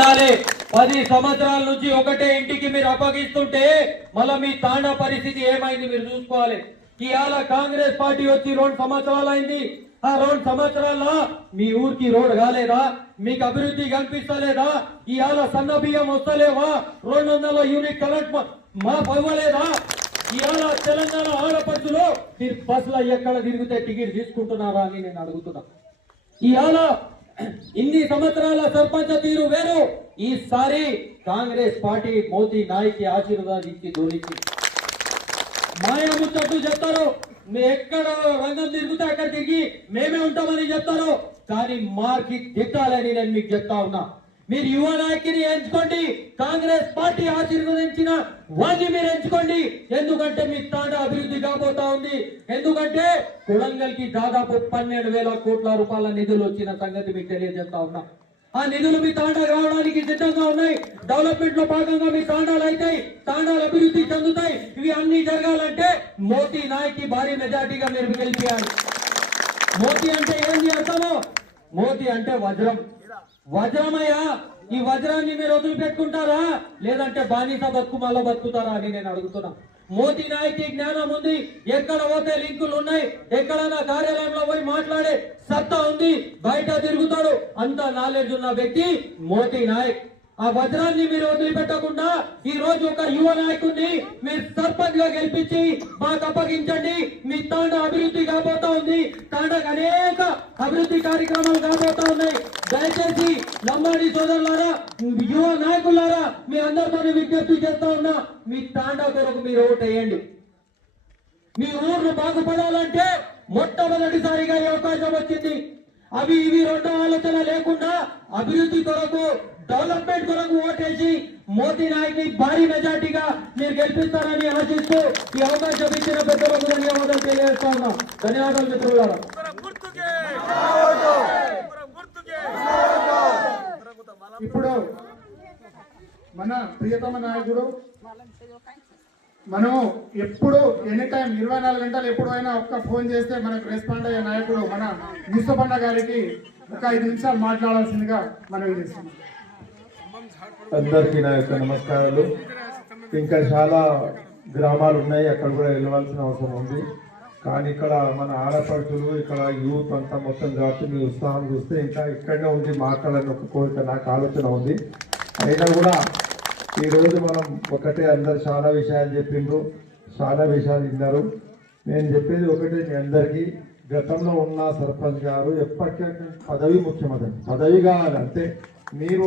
10 సంవత్సరాల నుంచి ఒకటే ఇంటికి మీరు అప్పగిస్తుంటే మళ్ళీ మీ తాండా పరిస్థితి ఏమైంది మీరు చూసుకోవాలి. ఇవాళ కాంగ్రెస్ పార్టీ వచ్చి 2 సంవత్సరాలు అయింది. ఆ 2 సంవత్సరాల్లో మీ ఊరికి రోడ్ కాలేదా? మీకు అభివృద్ధి కనిపిస్తలేదా? ఇవాళ సన్న బియ్యం వస్తలేవా? 200 యూనిట్ కరెంట్ మా పవ్వలేదా? ఇవాళ తెలంగాణ ఆడపడుచులో మీరు బస్సులో ఎక్కడ తిరిగితే టికెట్ తీసుకుంటున్నారా అని నేను అడుగుతున్నా. ఇవాళ ఇన్ని సంవత్సరాల సర్పంచ తీరు వేరు. ఈసారి కాంగ్రెస్ పార్టీ మోదీ నాయకి ఆశీర్వాదం ఇచ్చి దోలికి మాయా ముచ్చట్లు చెప్తారు. మీరు ఎక్కడ రంగం తిరుగుతే అక్కడ తిరిగి మేమే ఉంటామని చెప్తారు. కానీ మార్కి దిట్టాలని నేను మీకు చెప్తా ఉన్నా. మీరు యువ నాయకుని ఎంచుకోండి. కాంగ్రెస్ పార్టీ ఆశీర్వదించిన వాడిని మీరు ఎంచుకోండి. ఎందుకంటే మీ తాండా అభివృద్ధి కాబోతా ఉంది. ఎందుకంటే కొడంగల్ కి దాదాపు 12,000 కోట్ల రూపాయల నిధులు వచ్చిన సంగతి మీకు తెలియజేస్తా ఉన్నా. ఆ నిధులు మీ తాండా రావడానికి సిద్ధంగా ఉన్నాయి. డెవలప్మెంట్ లో భాగంగా మీ తాండాలు అవుతాయి, తాండాలు అభివృద్ధి చెందుతాయి. ఇవి అన్ని జరగాలంటే మోదీ నాయక్ కి భారీ మెజార్టీగా మీరు గెలిపించాలి. మోదీ అంటే ఏంది అర్థము? మోదీ అంటే వజ్రం. వజ్రమయ్యా, ఈ వజ్రాన్ని మీరు వదిలిపెట్టుకుంటారా లేదంటే బానిస బతుకుమాలో బతుకుతారా అని నేను అడుగుతున్నా. మోదీ నాయక్ జ్ఞానం ఉంది. ఎక్కడ పోతే లింకులు ఉన్నాయి. ఎక్కడైనా కార్యాలయంలో పోయి మాట్లాడే సత్తా ఉంది. బయట తిరుగుతాడు. అంత నాలెడ్జ్ ఉన్న వ్యక్తి మోదీ నాయక్. ఆ వజ్రాన్ని మీరు వదిలిపెట్టకుండా ఈ రోజు ఒక యువ నాయకుడిని మీరు సర్పంచ్ గా గెలిపించి మాకు అప్పగించండి. మీ తాండా అభివృద్ధి కాబోతా ఉంది. తాండాకు అనేక అభివృద్ధి కార్యక్రమాలు కాబోతా ఉన్నాయి. దయచేసి లంబాడి సోదరులారా, యువ నాయకులారా, మీ అందరితో విజ్ఞప్తి చేస్తా ఉన్నా, మీ తాండా కొరకు మీరు ఓటు వేయండి. మీ ఊరు బాగుపడాలంటే మొట్టమొదటిసారిగా ఈ అవకాశం వచ్చింది. అవి ఇవి రెండో ఆలోచన లేకుండా అభివృద్ధి కొరకు, డెవలప్మెంట్ కొరకు ఓటేసి మోదీ నాయక్ ని భారీ మెజార్టీగా మీరు గెలిపిస్తారని ఆశిస్తూ ఈ అవకాశం ఇచ్చిన పెద్దలకు ధన్యవాదాలు తెలియజేస్తా ఉన్నాం. ధన్యవాదాలు మిత్రులారా. ఇప్పుడు మన ప్రియతమ నాయకుడు మనం ఎప్పుడు ఎనీ టైం 24 గంటలు ఎప్పుడు అయినా ఒక్క ఫోన్ చేస్తే మనకు రెస్పాండ్ అయ్యే నాయకుడు మన ముస్తఫన్న గారికి ఒక 5 నిమిషాలు మాట్లాడాల్సిందిగా మనం చేస్తున్నాం. అందరికీ నా యొక్క నమస్కారాలు. ఇంకా చాలా గ్రామాలు ఉన్నాయి, అక్కడ కూడా వెళ్ళవలసిన అవసరం ఉంది. కానీ ఇక్కడ మన ఆడపడుచులు, ఇక్కడ యూత్ అంతా మొత్తం కాబట్టి మీ ఉత్సాహం చూస్తే ఇంకా ఇక్కడనే ఉండి మాట్లాడాలని ఒక కోరిక నాకు ఆలోచన ఉంది. అయినా కూడా ఈరోజు మనం ఒకటే, అందరు చాలా విషయాలు చెప్పిండ్రు, చాలా విషయాలు విన్నారు. నేను చెప్పేది ఒకటే మీ అందరికీ, గతంలో ఉన్న సర్పంచ్ గారు ఎప్పటికీ పదవి ముఖ్యమంత్రి, పదవి కావాలి అంతే. మీరు